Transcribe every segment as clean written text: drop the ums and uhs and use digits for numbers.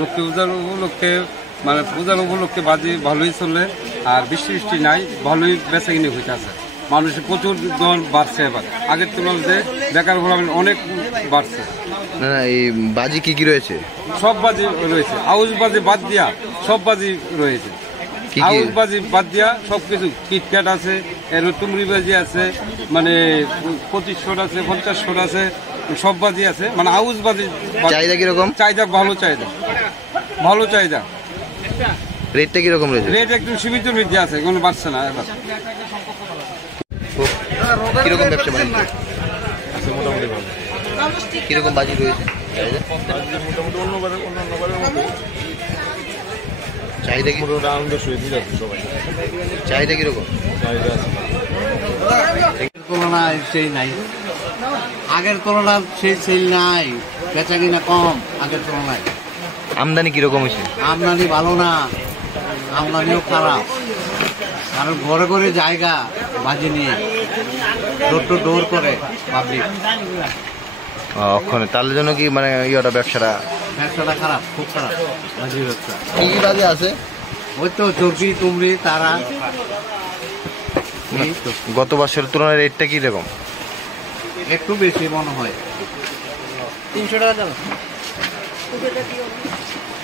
লক্ষ্মী পূজার উপলক্ষে মানে পূজার উপলক্ষে বাজি ভালোই চলে, আর বৃষ্টি বৃষ্টি নাই, ভালোই বেচা কিনে হইতে আছে। মানুষের প্রচুর দর বাড়ছে, এবার আগের তুলনায় বেকার ঘোরা অনেক বাড়ছে। না এই বাজি কি কি রয়েছে? সব বাজি রয়েছে, আউশ বাজি বাদ দিয়া সব বাজি রয়েছে। আউশ বাজি বাদ দিয়া সবকিছু, কিটক্যাট আছে, এর টুমরি বাজি আছে, মানে 25 আছে, 50 আছে, সব বাজি আছে। মানে আউশ বাজি চাহিদা কিরকম? চাহিদা ভালো, চাহিদা ভালো, চাহিদা। রেটটা কিরকম রয়েছে? রেট একটু সীমিত মধ্যে আছে, কোনো বাড়ছে না। এবার কিরকম ব্যবসা বাণিজ্য? মোটামুটি ভালো। কিরকম বাজি রয়েছে? চাহিদা কি? চাহিদা কিরকম? তুলনায় সেই নাই, আগের তুলনায় সেই সেল নাই, বেচা কিনা কম আগের তুলনায়। আমদানি কিরকম হয়েছে? আমদানি ভালো না, আমদানিও খারাপ, কারণ ঘরে ঘরে জায়গা বাজি নিয়ে ডোর টু ডোর করে পাবলিক। ওখানে তার জন্য কি মানে ব্যবসাটা খারাপ, খুব খারাপ। বাজি ব্যবসা কি কি বাজি আছে? ওই তো চর্বি, টুমরি, তারা। গত বছরের তুলনায় রেটটা কি রকম? একটু বেশি মনে হয়। 300 টাকা দাম।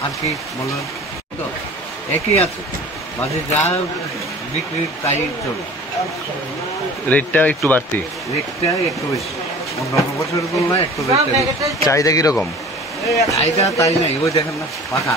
আর কি বলবেন? তো একই আছে, বাজে যা বিক্রি তাই চলে। রেটটা একটু বাড়তি, রেটটা একটু বেশি অন্যান্য বছরের তুলনায় একটু বেশি। চাহিদা কিরকম? চাহিদা তাই নাই, ওই দেখেন না পাখা।